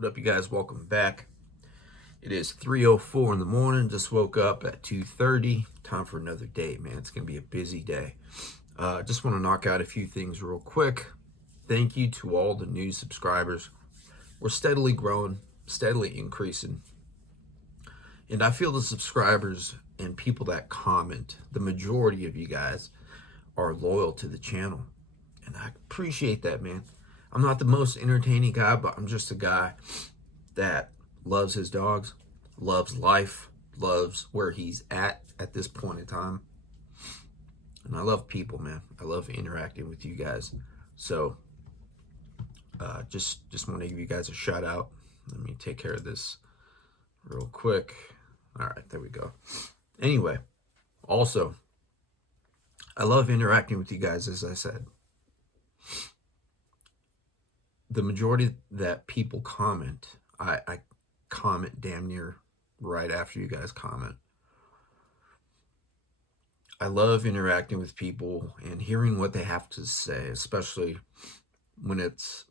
What up, you guys? Welcome back. It is 3:04 in the morning. Just woke up at 2:30. Time for another day, man. It's going to be a busy day. Just want to knock out a few things real quick. Thank you to all the new subscribers. We're steadily growing, steadily increasing. And I feel the subscribers and people that comment, the majority of you guys are loyal to the channel. And I appreciate that, man. I'm not the most entertaining guy, but I'm just a guy that loves his dogs, loves life, loves where he's at this point in time. And I love people, man. I love interacting with you guys. So just want to give you guys a shout out. Let me take care of this real quick. All right, there we go. Anyway, also, I love interacting with you guys, as I said. The majority that people comment, I comment damn near right after you guys comment. I love interacting with people and hearing what they have to say, especially when it's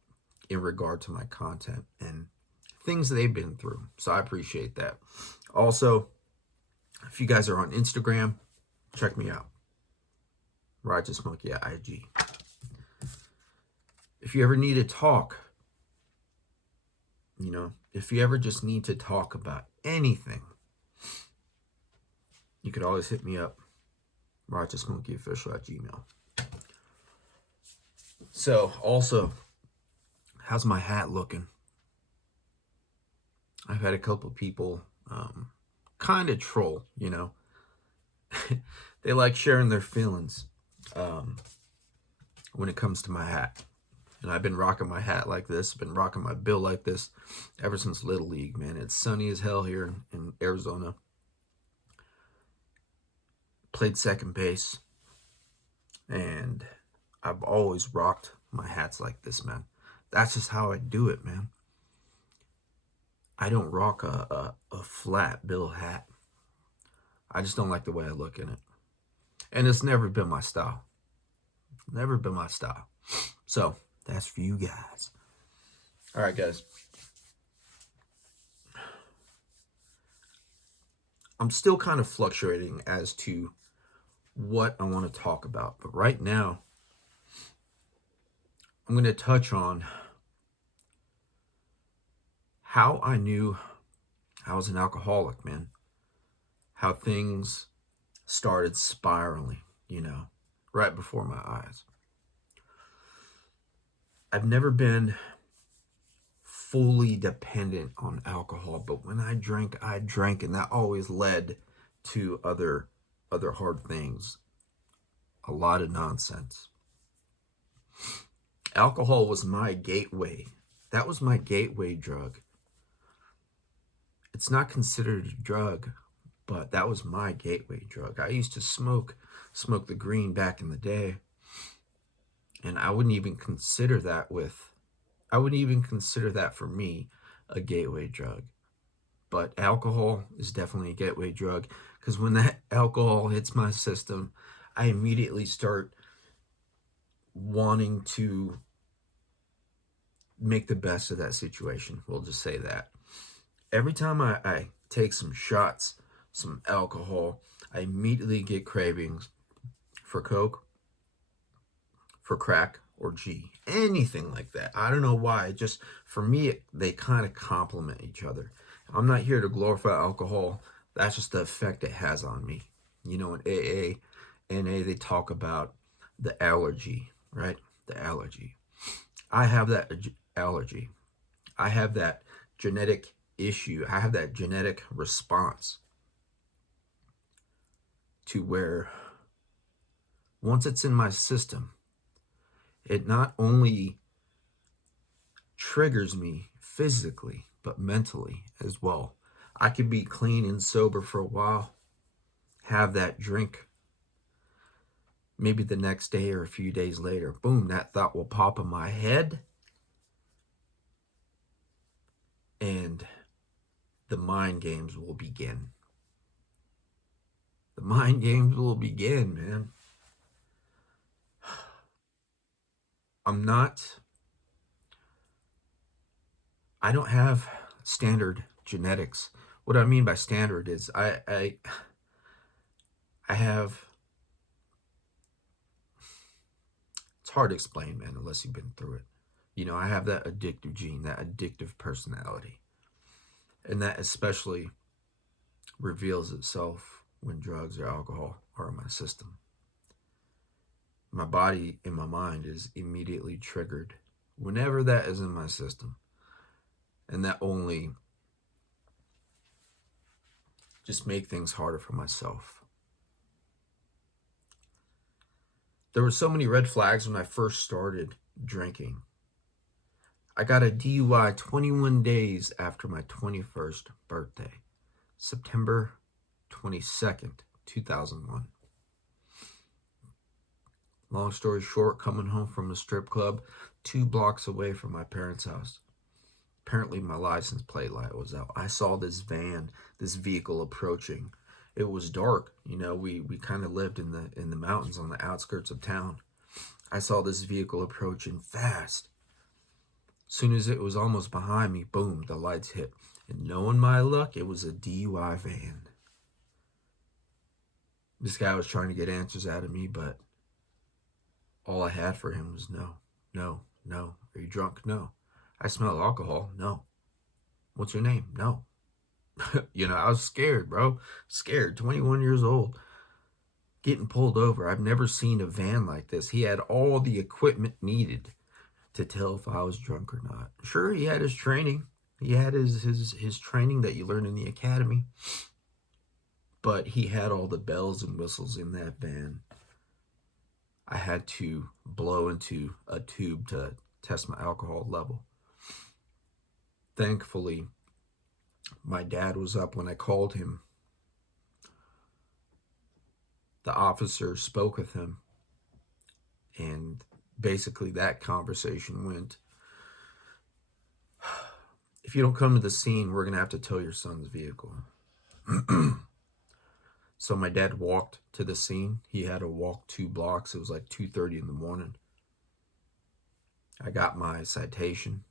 in regard to my content and things they've been through. So I appreciate that. Also, if you guys are on Instagram, check me out. Righteous Monkey at IG. If you ever need to talk, if you ever just need to talk about anything, you could always hit me up. RighteousMonkeyOfficial at Gmail. So, also, how's my hat looking? I've had a couple people kind of troll, They like sharing their feelings when it comes to my hat. And I've been rocking my hat like this, been rocking my bill like this ever since Little League, man. It's sunny as hell here in Arizona. Played second base. And I've always rocked my hats like this, man. That's just how I do it, man. I don't rock a flat bill hat. I just don't like the way I look in it. And it's never been my style. Never been my style. So, that's for you guys. All right, guys. I'm still kind of fluctuating as to what I want to talk about. But right now, I'm going to touch on how I knew I was an alcoholic, man. How things started spiraling, right before my eyes. I've never been fully dependent on alcohol, but when I drank, and that always led to other hard things. A lot of nonsense. Alcohol was my gateway. That was my gateway drug. It's not considered a drug, but that was my gateway drug. I used to smoke the green back in the day. And I wouldn't even consider that for me a gateway drug. But alcohol is definitely a gateway drug, because when that alcohol hits my system, I immediately start wanting to make the best of that situation. We'll just say that. Every time I take some shots, some alcohol, I immediately get cravings for Coke, for crack, or G, anything like that. I don't know why. Just for me, they kind of complement each other. I'm not here to glorify alcohol. That's just the effect it has on me. In NA, they talk about the allergy, right? The allergy. I have that allergy. I have that genetic issue. I have that genetic response to where once it's in my system, it not only triggers me physically, but mentally as well. I could be clean and sober for a while, have that drink. Maybe the next day or a few days later, boom, that thought will pop in my head. And the mind games will begin. The mind games will begin, man. I'm not I don't have standard genetics. What I mean by standard is I have, it's hard to explain, man, unless you've been through it. You know, I have that addictive gene, that addictive personality. And that especially reveals itself when drugs or alcohol are in my system. My body and my mind is immediately triggered whenever that is in my system. And that only just make things harder for myself. There were so many red flags when I first started drinking. I got a DUI 21 days after my 21st birthday, September 22nd, 2001. Long story short, coming home from a strip club 2 blocks away from my parents' house. Apparently my license plate light was out. I saw this van, this vehicle approaching. It was dark. You know, we kind of lived in the mountains on the outskirts of town. I saw this vehicle approaching fast. Soon as it was almost behind me, boom, the lights hit. And knowing my luck, it was a DUI van. This guy was trying to get answers out of me, but all I had for him was no, no, no. Are you drunk? No. I smell alcohol? No. What's your name? No. You know, I was scared, bro. Scared. 21 years old. Getting pulled over. I've never seen a van like this. He had all the equipment needed to tell if I was drunk or not. Sure, he had his training. He had his training that you learn in the academy. But he had all the bells and whistles in that van. I had to blow into a tube to test my alcohol level. Thankfully, my dad was up when I called him. The officer spoke with him, and basically that conversation went, if you don't come to the scene, we're going to have to tow your son's vehicle. So my dad walked to the scene. He had to walk 2 blocks. It was like 2:30 in the morning. I got my citation,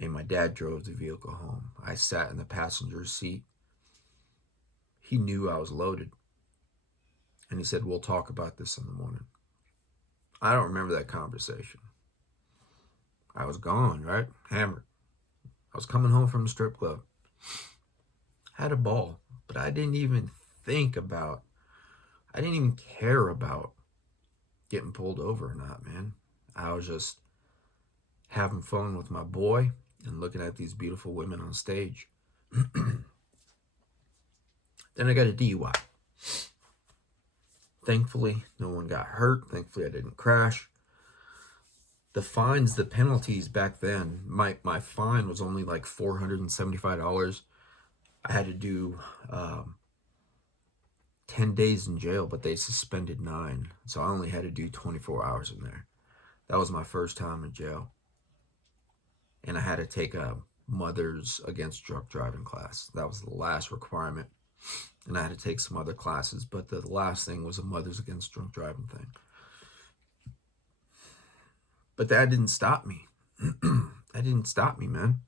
and my dad drove the vehicle home. I sat in the passenger seat. He knew I was loaded, and he said, we'll talk about this in the morning. I don't remember that conversation. I was gone, right? Hammered. I was coming home from the strip club. Had a ball, but I didn't even care about getting pulled over or not, man. I was just having fun with my boy and looking at these beautiful women on stage. Then I got a DUI. Thankfully, no one got hurt. Thankfully, I didn't crash. The fines, the penalties back then, my fine was only like $475. I had to do 10 days in jail, but they suspended 9. So I only had to do 24 hours in there. That was my first time in jail. And I had to take a Mothers Against Drunk Driving class. That was the last requirement. And I had to take some other classes, but the last thing was a Mothers Against Drunk Driving thing. But that didn't stop me. That didn't stop me, man.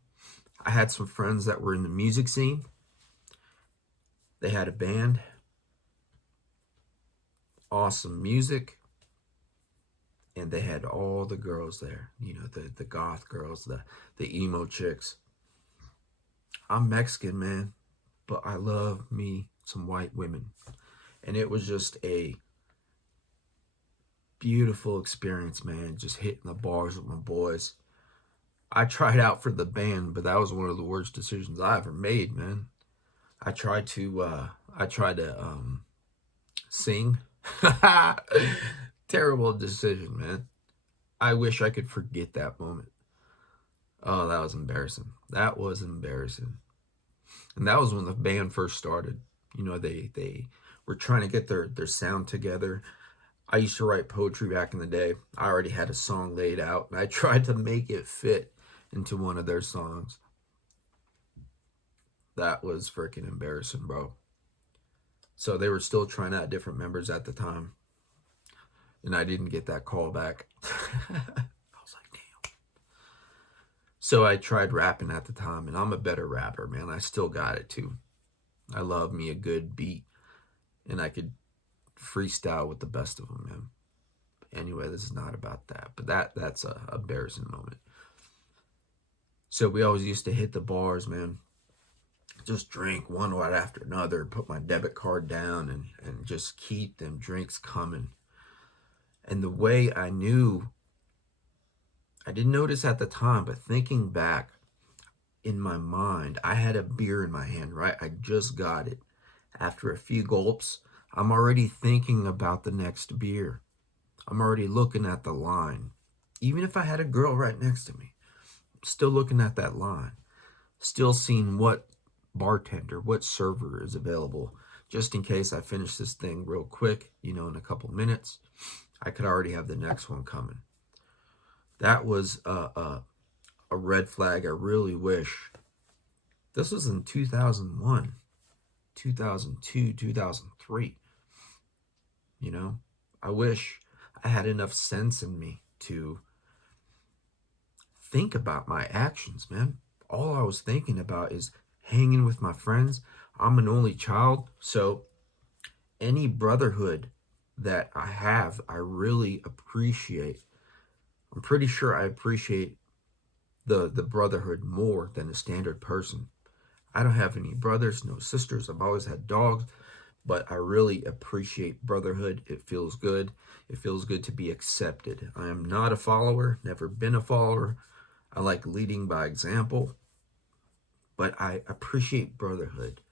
I had some friends that were in the music scene. They had a band. Awesome music. And they had all the girls there. You know, the goth girls, the emo chicks. I'm Mexican, man, but I love me some white women. And it was just a beautiful experience, man. Just hitting the bars with my boys. I tried out for the band, but that was one of the worst decisions I ever made, man. I tried to sing. Terrible decision, man. I wish I could forget that moment. Oh, that was embarrassing. That was embarrassing. And that was when the band first started. You know, they were trying to get their sound together. I used to write poetry back in the day. I already had a song laid out, and I tried to make it fit into one of their songs. That was freaking embarrassing, bro. So they were still trying out different members at the time, and I didn't get that call back. I was like, damn. So I tried rapping at the time, and I'm a better rapper, man. I still got it too. I love me a good beat, and I could freestyle with the best of them, man. Anyway, this is not about that, but that's a embarrassing moment. So we always used to hit the bars, man. Just drink one right after another, put my debit card down, and just keep them drinks coming. And the way I knew, I didn't notice at the time, but thinking back in my mind, I had a beer in my hand, right? I just got it. After a few gulps, I'm already thinking about the next beer. I'm already looking at the line. Even if I had a girl right next to me, still looking at that line, still seeing what bartender, what server is available, just in case I finish this thing real quick, in a couple minutes, I could already have the next one coming. That was a red flag. I really wish. This was in 2001, 2002, 2003. I wish I had enough sense in me to think about my actions, man. All I was thinking about is hanging with my friends. I'm an only child, so any brotherhood that I have, I really appreciate. I'm pretty sure I appreciate the brotherhood more than a standard person. I don't have any brothers, no sisters. I've always had dogs, but I really appreciate brotherhood. It feels good. It feels good to be accepted. I am not a follower, never been a follower. I like leading by example, but I appreciate brotherhood.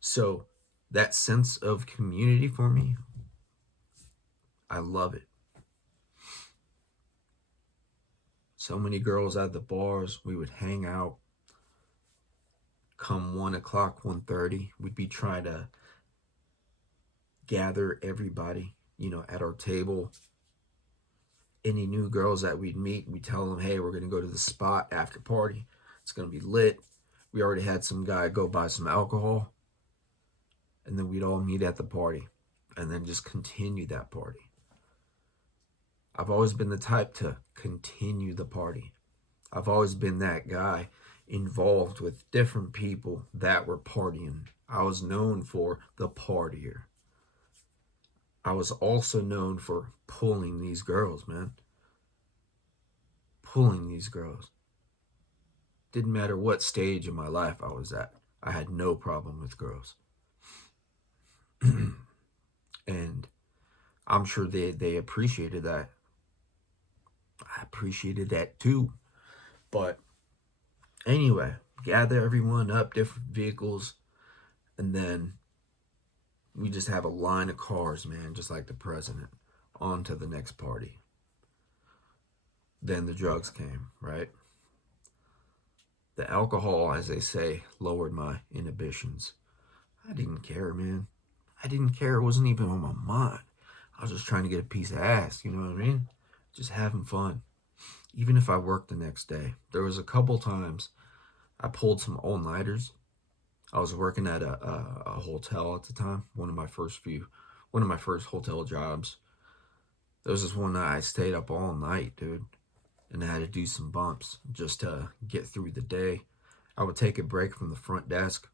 So that sense of community for me, I love it. So many girls at the bars, we would hang out. Come 1 o'clock, 1:30, we'd be trying to gather everybody, at our table. Any new girls that we'd meet, we'd tell them, hey, we're going to go to the spot after party. It's going to be lit. We already had some guy go buy some alcohol. And then we'd all meet at the party and then just continue that party. I've always been the type to continue the party. I've always been that guy involved with different people that were partying. I was known for the partier. I was also known for pulling these girls, man. Pulling these girls. Didn't matter what stage of my life I was at. I had no problem with girls. And I'm sure they appreciated that. I appreciated that too. But anyway, gather everyone up, different vehicles, and then we just have a line of cars, man, just like the president, on to the next party. Then the drugs came, right? The alcohol, as they say, lowered my inhibitions. I didn't care, man. I didn't care. It wasn't even on my mind. I was just trying to get a piece of ass, you know what I mean? Just having fun. Even if I worked the next day. There was a couple times I pulled some all-nighters. I was working at a hotel at the time, one of my first hotel jobs. There was this one night I stayed up all night, dude, and I had to do some bumps just to get through the day. I would take a break from the front desk,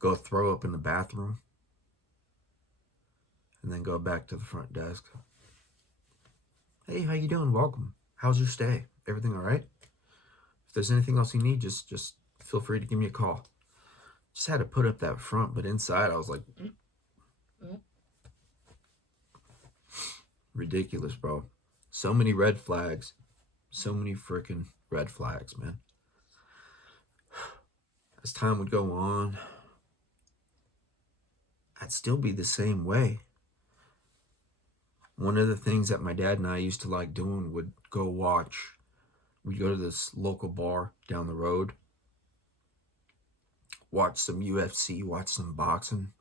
go throw up in the bathroom, and then go back to the front desk. Hey, how you doing? Welcome. How's your stay? Everything all right? If there's anything else you need, just feel free to give me a call. Just had to put up that front, but inside I was like, ridiculous, bro. So many red flags. So many freaking red flags, man. As time would go on, I'd still be the same way. One of the things that my dad and I used to like doing would go watch. We'd go to this local bar down the road, watch some UFC, watch some boxing.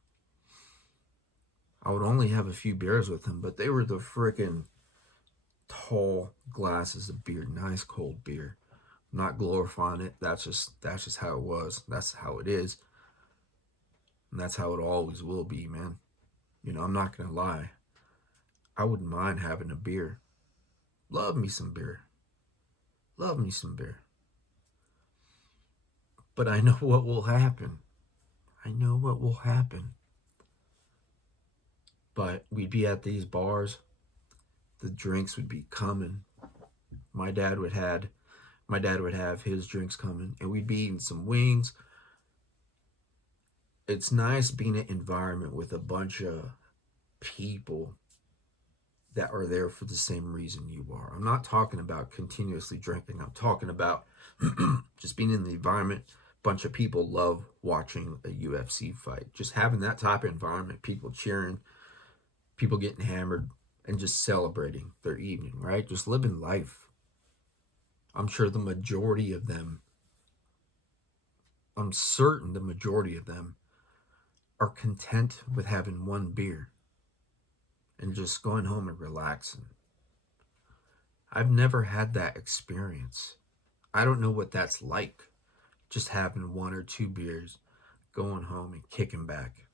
I would only have a few beers with him, but they were the freaking tall glasses of beer, nice cold beer. I'm not glorifying it. That's just how it was. That's how it is. And that's how it always will be, man. I'm not gonna lie. I wouldn't mind having a beer. Love me some beer. Love me some beer. But I know what will happen. I know what will happen. But we'd be at these bars. The drinks would be coming. My dad would have his drinks coming, and we'd be eating some wings. It's nice being in an environment with a bunch of people that are there for the same reason you are. I'm not talking about continuously drinking. I'm talking about just being in the environment. Bunch of people love watching a UFC fight. Just having that type of environment, people cheering, people getting hammered, and just celebrating their evening, right? Just living life. I'm sure the majority of them, I'm certain the majority of them are content with having one beer and just going home and relaxing. I've never had that experience. I don't know what that's like, just having one or two beers, going home and kicking back.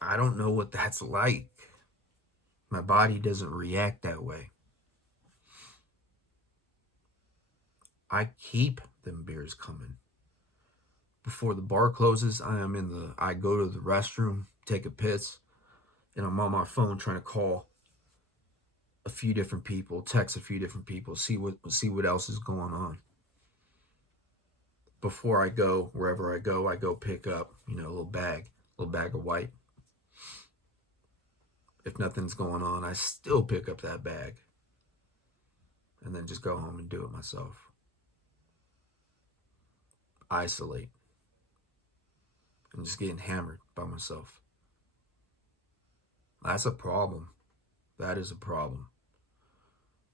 I don't know what that's like. My body doesn't react that way. I keep them beers coming. Before the bar closes, I go to the restroom, take a piss, and I'm on my phone trying to call a few different people, text a few different people, see what else is going on. Before I go, wherever I go pick up, a little bag of white. If nothing's going on, I still pick up that bag and then just go home and do it myself. Isolate. I'm just getting hammered by myself. That's a problem. That is a problem.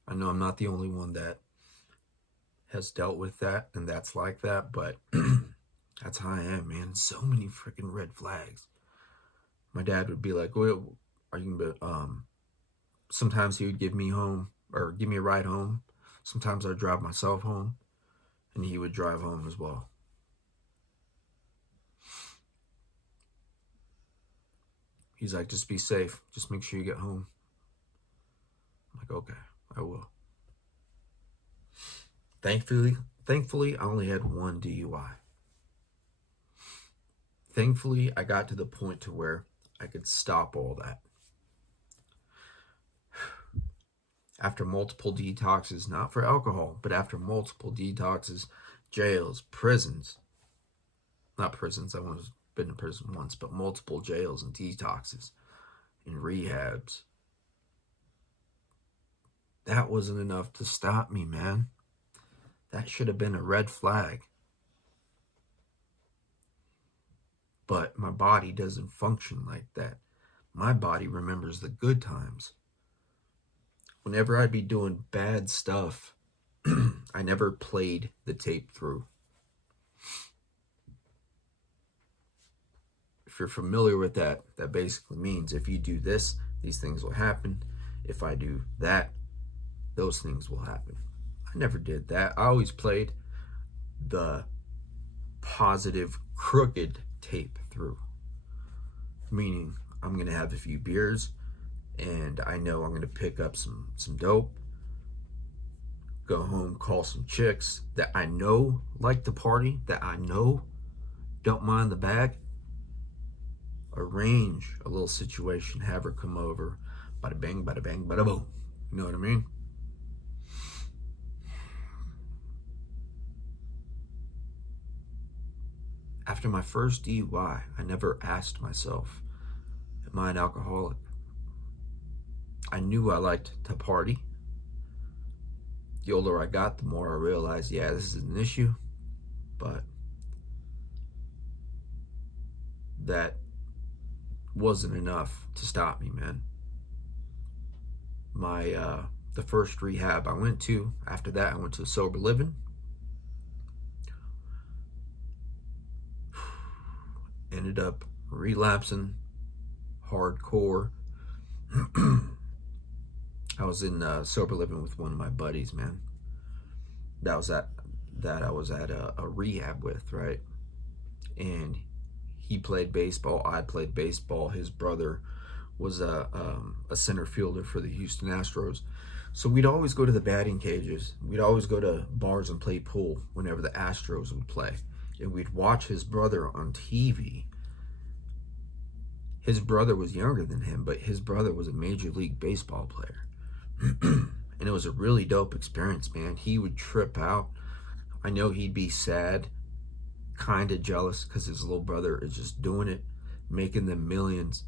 I know I'm not the only one that has dealt with that and that's like that, but that's how I am, man. So many freaking red flags. My dad would be like, well, are you sometimes he would give me home or give me a ride home. Sometimes I'd drive myself home and he would drive home as well. He's like, just be safe. Just make sure you get home. I'm like, okay, I will. Thankfully, I only had one DUI. Thankfully, I got to the point to where I could stop all that. After multiple detoxes, not for alcohol, but after multiple detoxes, jails, prisons. Not prisons, I was been in prison once, but multiple jails and detoxes and rehabs. That wasn't enough to stop me, man. That should have been a red flag. But my body doesn't function like that. My body remembers the good times. Whenever I'd be doing bad stuff, I never played the tape through. If you're familiar with that, that basically means if you do this, these things will happen. If I do that, those things will happen. I never did that. I always played the positive, crooked tape through. Meaning, I'm going to have a few beers, and I know I'm going to pick up some dope, go home, call some chicks that I know like to party, that I know don't mind the bag, arrange a little situation, have her come over, bada bang, bada bang, bada boom. You know what I mean? After my first DUI, I never asked myself, am I an alcoholic? I knew I liked to party. The older I got, the more I realized, yeah, this is an issue, but that wasn't enough to stop me, man. The first rehab I went to, after that I went to sober living. Ended up relapsing hardcore. I was in sober living with one of my buddies, man. That I was at a rehab with, right? And he played baseball. I played baseball. His brother was a center fielder for the Houston Astros. So we'd always go to the batting cages. We'd always go to bars and play pool whenever the Astros would play. And we'd watch his brother on TV. His brother was younger than him, but his brother was a Major League Baseball player. And it was a really dope experience, man. He would trip out. I know he'd be sad, kind of jealous, because his little brother is just doing it, making them millions.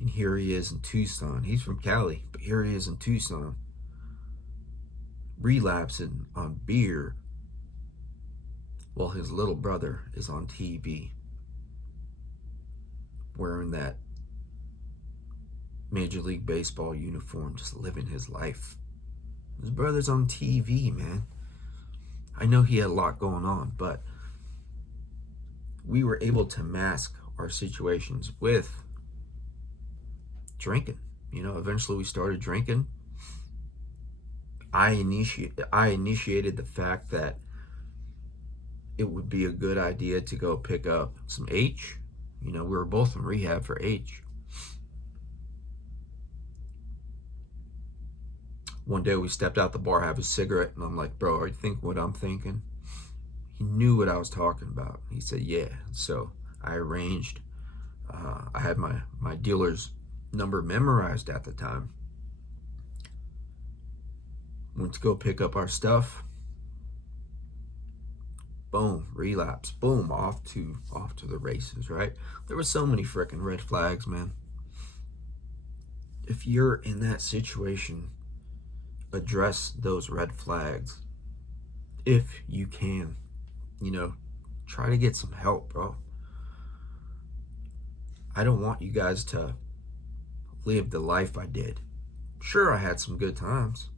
And here he is in Tucson. He's from Cali, but here he is in Tucson, relapsing on beer while his little brother is on TV wearing that Major League Baseball uniform, just living his life. His brother's on TV, man. I know he had a lot going on, but we were able to mask our situations with drinking. You know, eventually we started drinking. I initiated the fact that it would be a good idea to go pick up some H. You know, we were both in rehab for H. One day we stepped out the bar, have a cigarette, and I'm like, bro, are you thinking what I'm thinking? He knew what I was talking about. He said, yeah. So I arranged, I had my dealer's number memorized at the time. Went to go pick up our stuff. Boom, relapse. Boom, off to the races, right? There were so many freaking red flags, man. If you're in that situation, address those red flags if you can. You know, try to get some help, bro. I don't want you guys to live the life I did. Sure, I had some good times.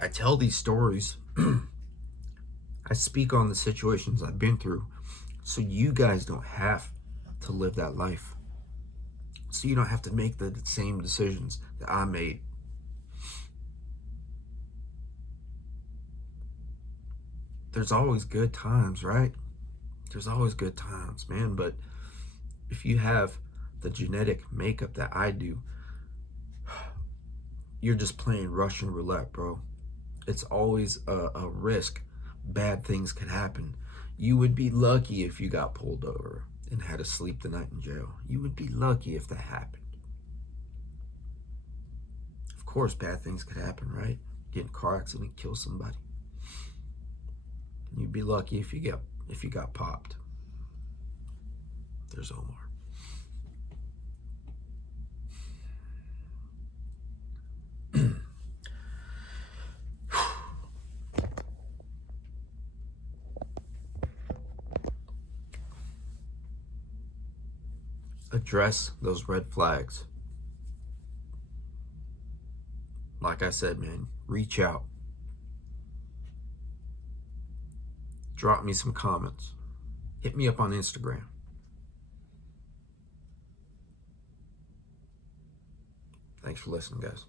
I tell these stories. I speak on the situations I've been through so you guys don't have to live that life. So you don't have to make the same decisions that I made. There's always good times, right? There's always good times, man. But if you have the genetic makeup that I do, you're just playing Russian roulette, bro. It's always a risk. Bad things could happen. You would be lucky if you got pulled over and had to sleep the night in jail. You would be lucky if that happened. Of course, bad things could happen, right? Get in a car accident, kill somebody. You'd be lucky if you got popped. There's Omar. Address those red flags. Like I said, man, reach out. Drop me some comments. Hit me up on Instagram. Thanks for listening, guys.